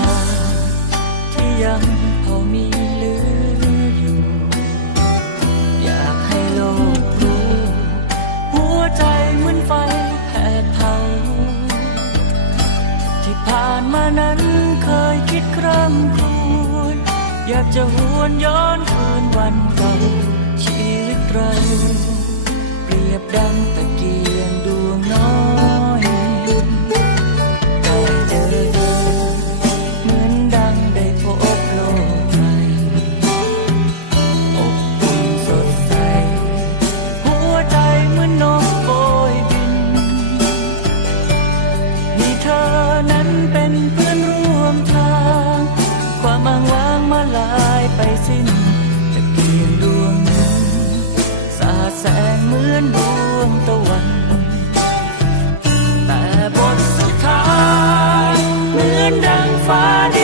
ลา ที่ยังพอมีเหลืออยู่ อยากให้โลกรู้ หัวใจเหมือนไฟแผดเผา ที่ผ่านมานั้นเคยคิดคร่ำครวญอยากจะหวนย้อนคืนวันเก่าชีวิตเราเปรียบดังเป็ อนดวงตะวัน แต่บทสุดท้ายเหมือนดังฟ้า